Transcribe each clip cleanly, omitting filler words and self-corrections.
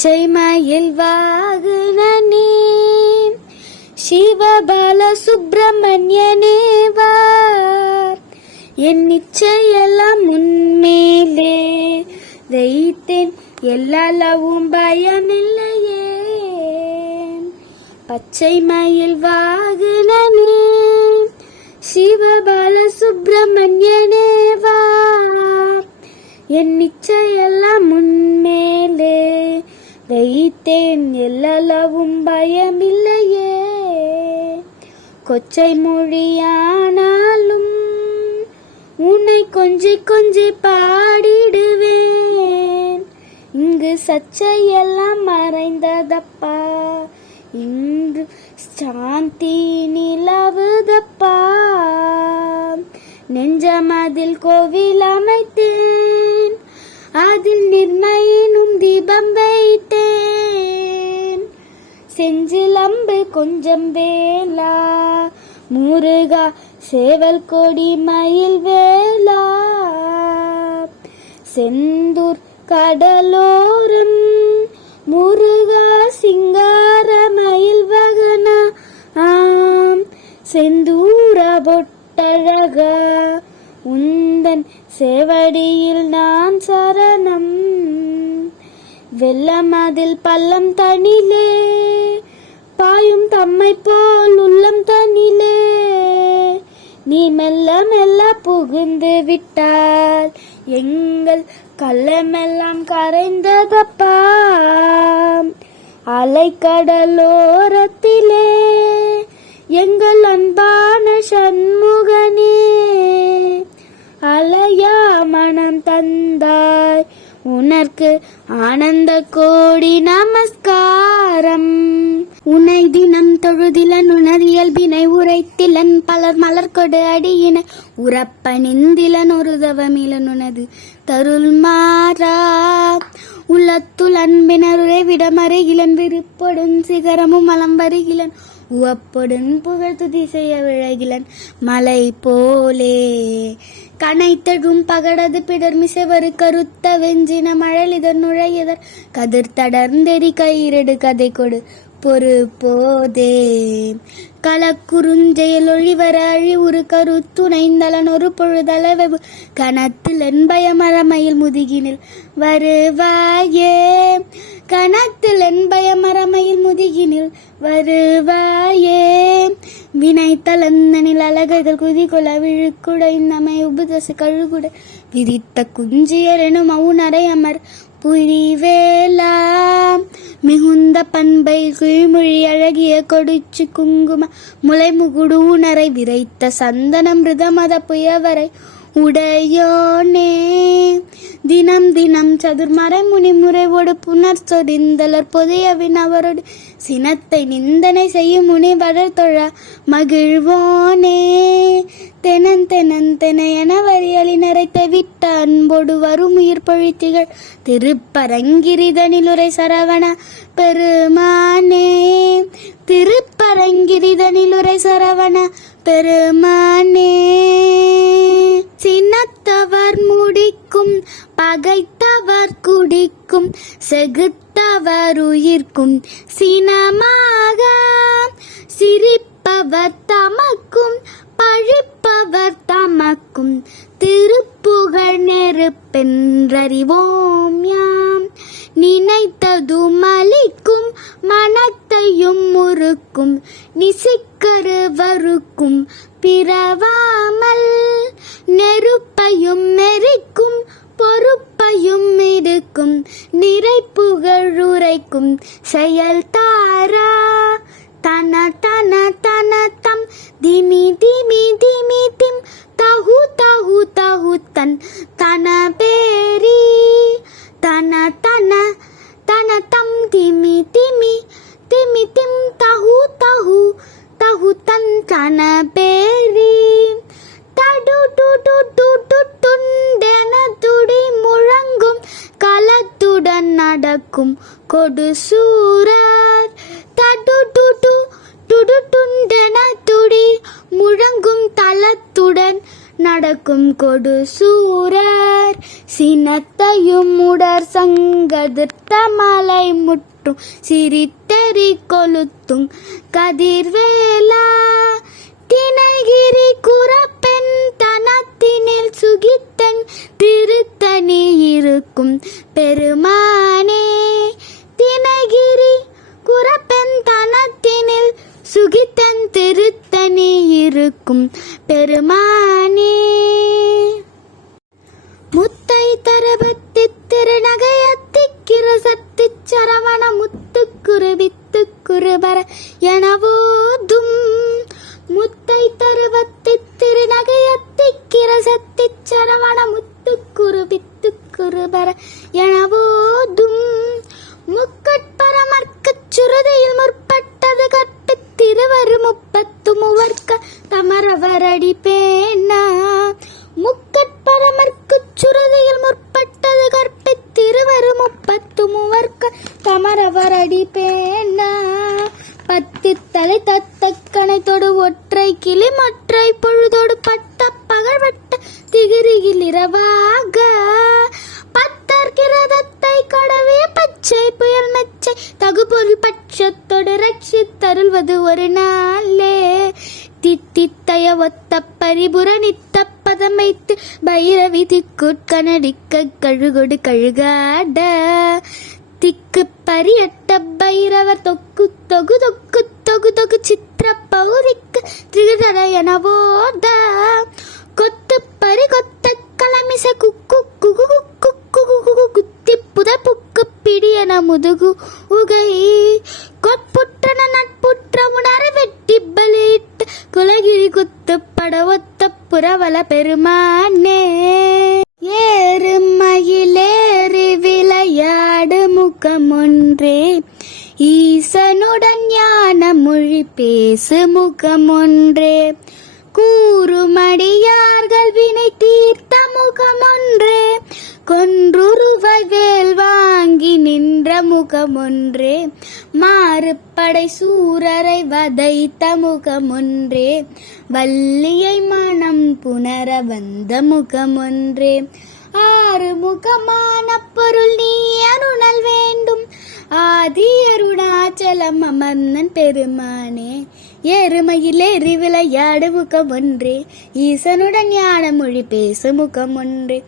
மயில் வாகனனே சிவபால சுப்பிரமணியனேவா, என் நிச்சயெல்லாம் உன்மேலே வைத்தேன், எல்லாவும் பயமில்லையே. பச்சை மயில் வாகனனே சிவபால சுப்பிரமணியனேவா, என் நிச்சயெல்லாம் உன்மேலே வைத்தேன், எல்லாவும் பயமில்லையே. கொச்சை மொழியானாலும் உன்னை கொஞ்சி கொஞ்சி பாடிடுவேன். இங்கு சச்சையெல்லாம் மறைந்ததப்பா, இன்று சாந்தி நிலவுதப்பா. நெஞ்சமதில் கோவில் அமைத்தேன், அதில் நிர்ணயினும் தீபம் வைத்தேன். செஞ்சிலம்பு கொஞ்சம் வேலா முருகா, சேவல் கொடி மயில் வேலா. செந்தூர் கடலோரம் முருகா, சிங்கார மயில் வகனா. செந்தூர பொட்டழகா, உந்தன் சேவடியில் நான் சரணம். வெள்ளமதில் பள்ளம் தனிலே பாயும் தம்மை போல் உள்ளம் தனிலே, நீ மெல்ல மெல்ல புகுந்து விட்டால் எங்கள் கள்ளமெல்லாம் கரைந்ததப்பா. அலைக்கடலோரத்திலே எங்கள் அன்பான சண்முகனே, அலையா மனம் தந்தாய், உனக்கு ஆனந்த கோடி நமஸ்காரம். உனை தினம் தொழுதிலன் உனது இயல்பினை உரைத்திலன், பலர் மலர் கொடு அடியின உறப்பணிந்திலன், ஒரு தவமிலன் உனது தருள் மாறா. உள்ளத்துள் அன்பினர் உறைவிடமறைகிலன், விருப்பொடன் சிகரமும் மலம் வருகிலன், உவப்பொடன் புகழ் துதி செய்ய விழகிலன். மலை போலே கனைத்தடும் பகடது பிடர் மிசைவரு கருத்த வெஞ்சின மழலிதர் நுழையதர் கதிர் தடர்ந்தெறி கயிறெடு கதை கொடு பொறு போதே. களக்குறுஞ்செயல் ஒழிவர அழிவுறு கருத்துணைந்தலன் ஒரு பொழுதளவு கணத்தில் என்பயமரமையில் முதுகினில் வருவாயே. கணத்தில் என்பயமரமையில் முதுகினில் வருவாயே. வினை தளந்தனில் அழகைகள் குதிகொள்ள விழுக்குடைந்தமை உபதச கழுகுட விதித்த குஞ்சியரெனும் மவுனரை அமர் புரிவேலா. மிகுந்த பண்பை கீழ்மொழி அழகிய கொடுச்சு குங்கும முளைமுகுடு உணரை விரைத்த சந்தன மிருதமத புயவரை உடையோனே. தினம் தினம் சதுர்மறை முனிமுறைவோடு புனர் சொரிந்தலர் பொதையவின் அவரோடு சினத்தை நிந்தனை செய்யும் முனி வளர்த்தொழ மகிழ்வோனே. தெனன் தெனன் தெனையன வரியலினரை தெவிட்ட அன்போடு வரும் உயிர் பொழித்திகள் திருப்பரங்கிரிதனிலுரை சரவண பெருமானே. திருப்பரங்கிரிதனிலுரை சரவண பெருமானே. சினத்தவர் முடிக்கும் பகைத்தவர் குடிக்கும் செகுத்தவர் உயிர்க்கும் சினமாக சிரிப்பவர் தமக்கும் பழிப்பவர் தமக்கும் திருப்புகழ் நெருப்பென்றறிவோம் யாம். நினைத்ததும் அளிக்கும் மனத்தையும் முறுக்கும் நிசிக்கருவருக்கும் பிறவாமல் நெருப்பையும் மெரிக்கும் பொறுப்பையும் இருக்கும் நிறைப்புகழ் உரைக்கும் செயல் தாரா. தன தன தன தம் திமி திமி திமி திம் தகு தகு தகு தன் தன பேரி தன தன தன தம் திமி திமி திமி திம் தகு தகு தகு தன் தன பேரி. தடு டு துண்டென துடி முழங்கும் களத்துடன் நடக்கும் கொடு சூரர். தடு டு துண்டென துடி முழங்கும் தளத்துடன் நடக்கும் கொடு சூரர் சினத்தையும் உடற் சங்கதிர்த்த மலை முற்றும் சிரித்தெறி கொளுத்தும் கதிர்வேலா தினகிரி குறப்பெண் தனத்தினில் சுகித்தன் திருத்தணி இருக்கும் பெருமானே தினகிரி குறப்பெண் தனத்தினில் சுகித்தன் திருத்தணி இருக்கும் பெருமானே முத்தை தரபத்தி திருநகையத்திக்கிரு சத்தி சரவண முத்துக்குரு வித்துக்குருபர எனவோதும் முத்தை தருவத்தி திருநகையத்திக்கிர சத்தி சரவண முத்துக்குரு வித்துக்குருபர எனவோதும் முக்கட்பரமர்க்குச் சுருதியில் முற்பட்டது கற்பித்திருவரு முப்பத்து மூவர்க்க தமரவரடி பேனா முக்கட்பரமர்க்குச் சுருதியில் முற்பட்டது கற்பித்திருவரு முப்பத்து மூவர்க்க தமரவரடி பேனா பத்து தலை தத்தக்கணை தொடு ஒற்றை கிளி மற்றை பொழுதோடு பட்ட பகழ்வட்ட திகிரியில் இரவாக பத்தர் கிரதத்தை கடவிய பச்சை புயல் மெச்சை தகுபொருள் பட்சத்தோடு ரட்சித்தருள்வது ஒரு நாளே தித்தித்தய ஒத்த பரிபுர நித்த பதம் வைத்து பைரவி திக்குட்கனடிக்க கழுகொடு கழுகாட திக்கு பரியட்ட பைரவர் தொக்கு தொகு தொக்கு தொகு தொகு சித்திர பௌரிக்கு திரிதர எனவோத கொத்து பறி கொத்த கலமிச குக்கு குகு குக்கு குகு குத்தி புத புக்கு பிடியன முதுகு உகை கொட்புற்றன நட்புற்ற உணர வெட்டி பலிட்டு குலகிரி குத்து பட ஒத்த புறவல பெருமானே ஏறு மயிலேறி விளையாடு முகம் ஒன்றே ஈசனுடன் ஞான மொழி பேசு முகம் ஒன்றே கூறுமடியார்கள் வினை தீர்த்த முகம் ஒன்றே கொன்றுருவாய் வேல் வாங்கி நின்ற முகம் ஒன்றே மாறுபடை சூரரை வதைத்த முகம் ஒன்றே வள்ளியை மனம் புணர வந்த முகம் ஒன்றே ஆறு முகமான பொருள் நீ அருணல் வேண்டும் ஆதி அருணாச்சலம் அமர்ந்தன் பெருமானே எருமையில் ஏறி விளையாடு முகம் ஒன்றே ஈசனுடன் ஞான மொழி பேசு முகம் ஒன்றே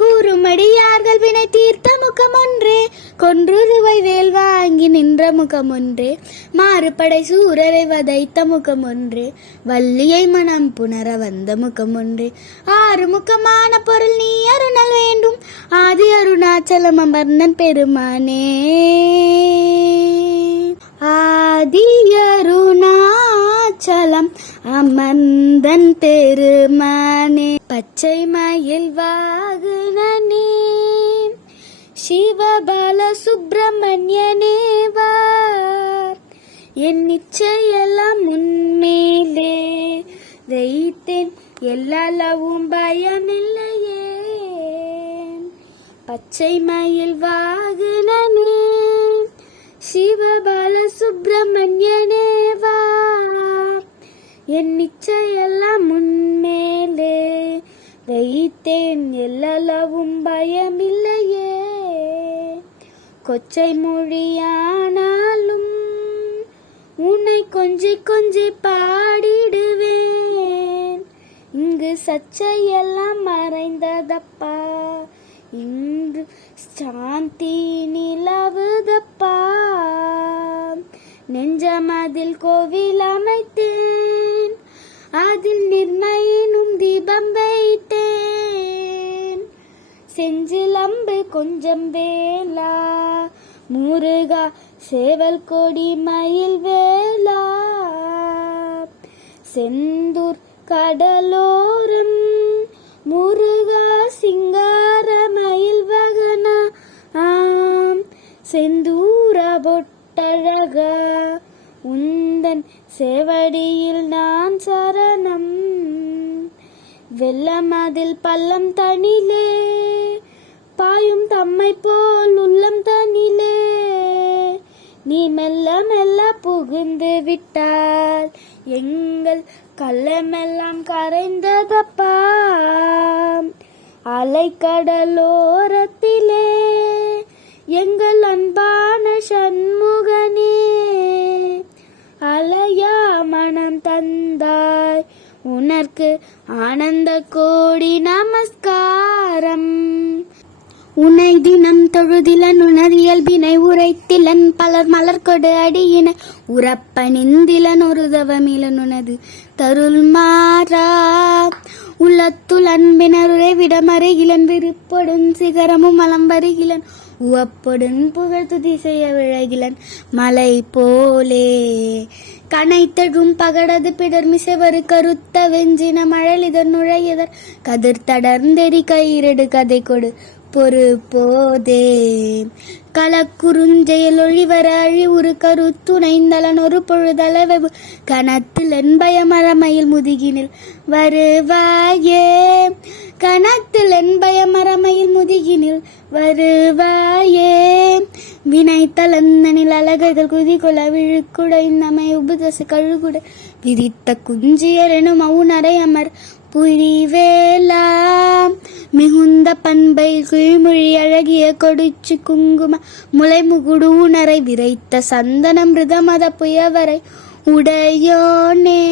கூறுமடியார்கள் வினை தீர்த்த முகம் ஒன்றே கொன்றுருவை வேல் வாங்கி நின்ற முகம் ஒன்றே மாறுபடை சூரரை வதைத்த முகம் ஒன்றே வள்ளியை மனம் புணர வந்த முகம் ஒன்றே ஆறு முகமான பொருள் நீ அருணல் வேண்டும் ஆதி அருணாச்சலம் அமர்ந்தன் பெருமானே ஆதி அருணாச்சலம் அமர்ந்தன் பெருமானே பச்சை மயில் வாகனனே சிவபால சுப்பிரமணியனேவா என் நிச்சயெல்லாம் உன்மேலே வைத்தேன் எல்லாவும் பயமில்லையே பச்சை மயில் வாகனனே சிவபால சுப்பிரமணியனேவா என் நிச்சயெல்லாம் முன்மேலே வைத்தேன் எல்லாவும் பயமில்லையே கொச்சை மொழியானாலும் உன்னை கொஞ்சி கொஞ்சி பாடிடுவேன் இங்கு சச்சையெல்லாம் மறைந்ததப்பா இன்று சாந்தி நிலவுதப்பா நெஞ்சமதில் கோவில் அமைத்தேன் அதில் நிர்மயினும் தீபம் வைத்தேன் செஞ்சிலம்பு கொஞ்சம் வேலா முருகா சேவல் கொடி மயில் வேலா செந்தூர் கடலோரம் முருகா சிங்கார மயில் வகனா ஆம் செந்தூர பொட்டழகா உந்தன் சேவடியில் நான் சரணம் வெள்ளமதில் பள்ளம் தனிலே பாயும் தம்மை போல் உள்ளம் தனிலே நீ மெல்ல மெல்ல புகுந்து விட்டால் எங்கள் கள்ளமெல்லாம் கரைந்ததப்பா அலைக்கடலோரத்திலே எங்கள் அன்பான சண்முகனே அலையா மனம் தந்தாய் உனக்கு ஆனந்த கோடி நமஸ்காரம். உனை தினம் தொழுதிலன் உணர் இயல்பினை உரைத்திலன் பலர் மலர் கொடு அடியின உறப்பணிந்திலன் ஒரு தவமிலன் உனது தருள் மாறா உள்ளத்துள் அன்பினர் உறைவிடமறைகிலன் விருப்பொடன் சிகரமும் மலம் வருகிலன் உவப்பொடன் புகழ் துதி செய்ய விழகிலன் மலை போலே கனைத்தழும் பகடது பிடர் மிசைவரு கருத்த வெஞ்சின மழலிதர் நுழையதர் கதிர் தடர்ந்தெறி கயிறெடு கதை கொடு பொறு போதே களக்குறுஞ்செயல் ஒழிவர அழி ஒரு கருத்துணைந்தலன் ஒரு பொழுதளவு கணத்தில் என்பயமரமையில் முதுகினில் வருவாயே கணத்தில் என்பயமரமையில் முதுகினில் வருவாயே வினை தளந்தனில் அழகைகள் குதிகொல விழுக்குடை நமை உபதச கழுகுட விதித்த குஞ்சியரெனும் மவுனரை அமர் புரிவேலா மிகுந்த பண்பை கீழ்மொழி அழகிய கொடிச்சு குங்கும முளைமுகுடு உணரை விரைத்த சந்தன மிருதமத புயவரை உடையோனே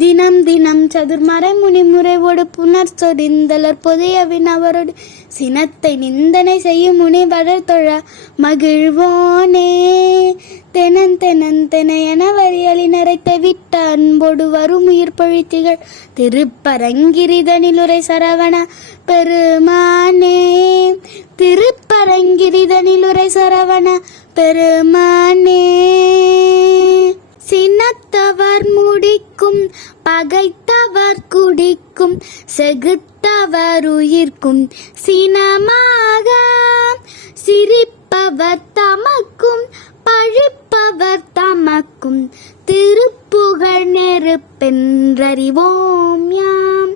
தினம் தினம் சதுர்மறை முனிமுறைவோடு புனர் சொரிந்தலர் பொதையவின் அவரோடு சினத்தை நிந்தனை செய்யும் முனிவரர் தொழ மகிழ்வோனே தெனன் தெனன் தென என வரியலினரை தெவிட்ட அன்போடு வரும் உயிர் பொழித்திகள் திருப்பரங்கிரிதனிலுரை சரவண பெருமானே திருப்பரங்கிரிதனிலுரை சரவண பெருமானே சினத்தவர் முடிக்கும் பகைத்தவர் குடிக்கும் செகுத்தவர் உயிர்க்கும் சினமாக சிரிப்பவர் தமக்கும் பழிப்பவர் தமக்கும் திருப்புகழ் நெருப்பென்றறிவோம் யாம்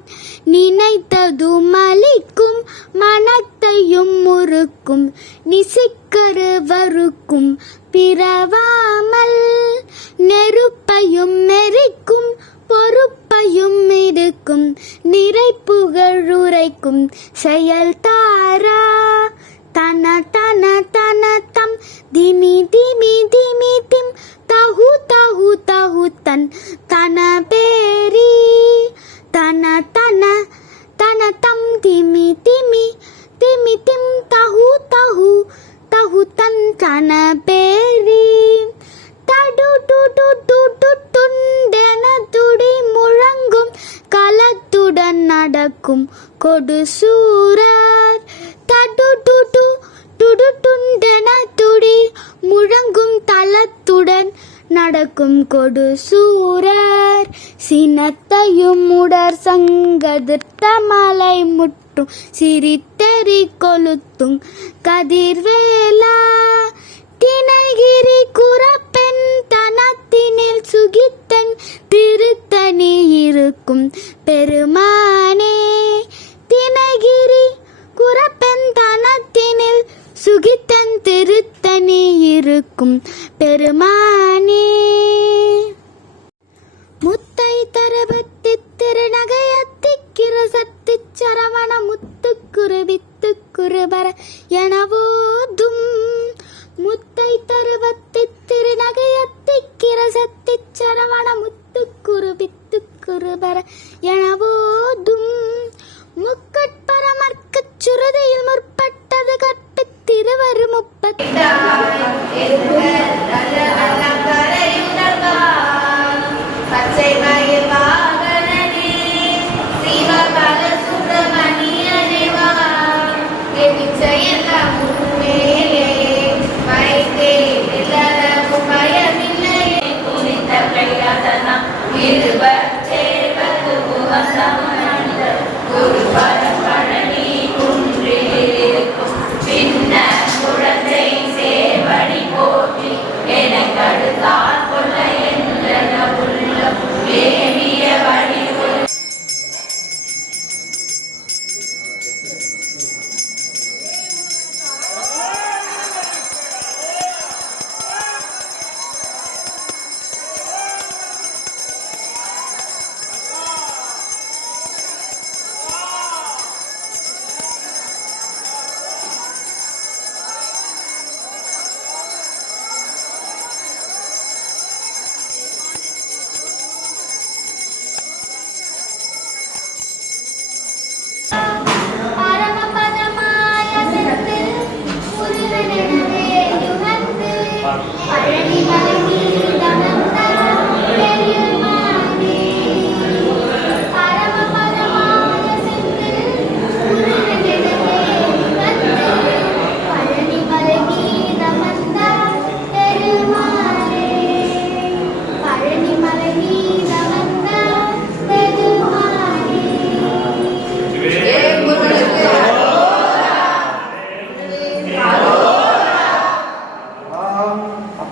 நினைத்ததும் அளிக்கும் மனத்தையும் முறுக்கும் நிசிக்கருவருக்கும் பிறவாமல் நெருப்பையும் நெறிக்கும் பொறுப்பையும் இருக்கும் நிறைப்புகழுரைக்கும் செயல் தாரா தன தன தன தம் திமி திமி திமி திம் தகு தகு தகு தன் தன பேரி தன தன தன தம் திமி திமி திமி திம் தகு தகு தகு தன் தன பேரி தடு டு துண்டென துடி முழங்கும் களத்துடன் நடக்கும் கொடு சூரர் தடு துண்டென துடி முழங்கும் தளத்துடன் நடக்கும் கொடு சூரர் சினத்தையும் உடற் சங்கதிர்த்த மலை முட்டும் சிரித்தெறி கொளுத்தும் கதிர்வேலா தினகிரி குறப்பெண் தனத்தினில் சுகித்தன் திருத்தனி இருக்கும் பெருமானே தினகிரி குறப்பெண் தனத்தினில் சுகித்தன் திருத்தனி இருக்கும் பெருமானே முத்தை தரபத்தி திருநகையத்திக்கிற சத்து சரவண முத்துக்குரு வித்துக்குருபர எனவோதும் முத்தை தருவத்தி திருநகையத்திக்கிற சத்தி சரவண முத்துக்குரு வித்துக்குருபர எனவோதும் முக்கட்பரமர்க்குச் சுருதியில் முற்பட்டது கற்பித்திருவரு முப்பத்தி குன்றில் இருக்கும் சின்ன குழந்தை சேவடி போற்றி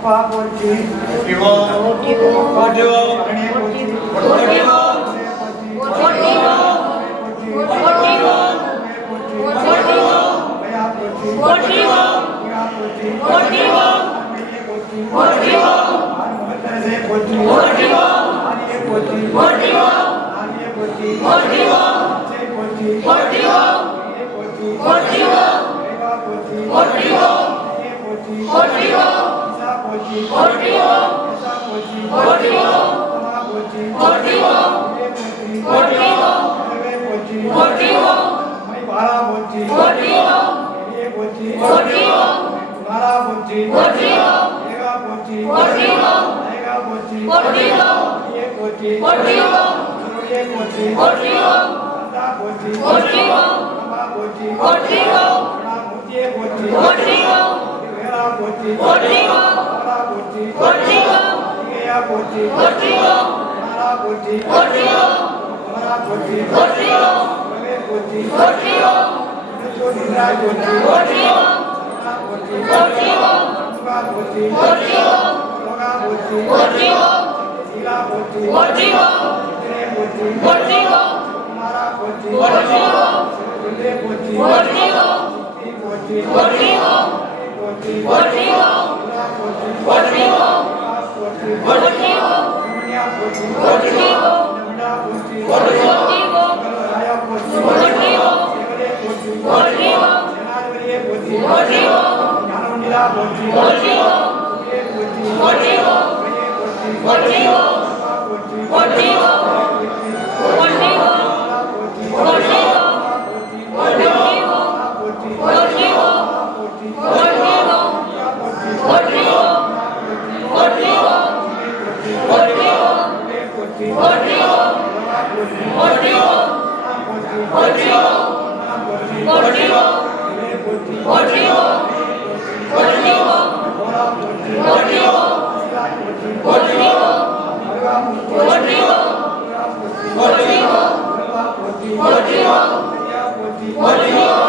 அப்பா போற்றி போற்றிவோம் போற்றிவோம் அரணே போற்றி போற்றிவோம் போற்றிவோம் போற்றிவோம் போற்றிவோம் பயா போற்றி போற்றிவோம் புயா போற்றி போற்றிவோம் அன்னையே போற்றி போற்றிவோம் ஆன்மகத்தரசே போற்றி போற்றிவோம் ஆதியே போற்றி போற்றிவோம் ஆதியே போற்றி போற்றிவோம் அச்சே போற்றி போற்றிவோம் ஆதியே போற்றி போற்றிவோம் தேவா போற்றி போற்றிவோம் ஆதியே போற்றி போற்றிவோம் ஈசா போற்றி போற்றிவோம் ஈசா போற்றி போற்றிவோம் உத்தமா போற்றி போற்றிவோம் ஆதியே போற்றி போற்றிவோம் தேவே போற்றி போற்றிவோம் மை பாலா போற்றி போற்றிவோம் ஆதியே போற்றி போற்றிவோம் பாலா போற்றி போற்றிவோம் தேவா போற்றி போற்றிவோம் நாயகா போற்றி போற்றிவோம் ஆதியே போற்றி போற்றிவோம் குருவே போற்றி போற்றிவோம் அந்தா போற்றி போற்றிவோம் அம்மா போற்றி போற்றிவோம் முத்தியே போற்றி போற்றிவோம் வேளா போற்றி போற்றிவோம் பாலா போற்றி போற்றிவோம் திகையா போற்றி போற்றிவோம் மாலா போற்றி போற்றிவோம் குமரா போற்றி போற்றிவோம் குரவே போற்றி போற்றிவோம் நின்றாய் போற்றி போற்றிவோம் அண்ணா போற்றி போற்றிவோம் சிவா போற்றி போற்றிவோம் யோகா போற்றி போற்றிவோம் சீலா போற்றி போற்றிவோம் சித்திரே போற்றி போற்றிவோம் குமாரா போற்றி போற்றிவோம் குந்தே போற்றி போற்றிவோம் ஸ்ரீ போற்றி போற்றிவோம் போற்றி போற்றிவோம் சிவா போற்றி போற்றிவோம் விகாஸ் போற்றி போற்றிவோம் ரமணியா போற்றி போற்றிவோம் விடா போற்றி போற்றிவோம் ராயா போற்றி போற்றிவோம் சிவரே போற்றி போற்றிவோம் ஜனாதிபதியே போற்றி போற்றிவோம் ஞானமண்டிலா போற்றி போற்றிவோம் சுவே போற்றி போற்றிவோம் சுவே போற்றி போற்றிவோம் அப்பா போற்றி போற்றிவோம் போற்றிவோம் போற்றி போற்றிவோம் போற்றி போற்றிவோம் போற்றி போற்றிவோம் போற்றி போற்றிவோம் போற்றி போற்றிவோம் போற்றிவோம் போற்றிவோம் போற்றி போற்றிவோம் போற்றி போற்றிவோம் போற்றிவோம் போற்றிவோம் போற்றி போற்றிவோம் போற்றிவோம் போரா போற்றி போற்றிவோம் சிலா போற்றி போற்றிவோம் அருவா போற்றி போற்றிவோம் அருவா போற்றி போற்றிவோம் அருவா போற்றி போற்றிவோம் ஐயா போற்றி போற்றிவோம்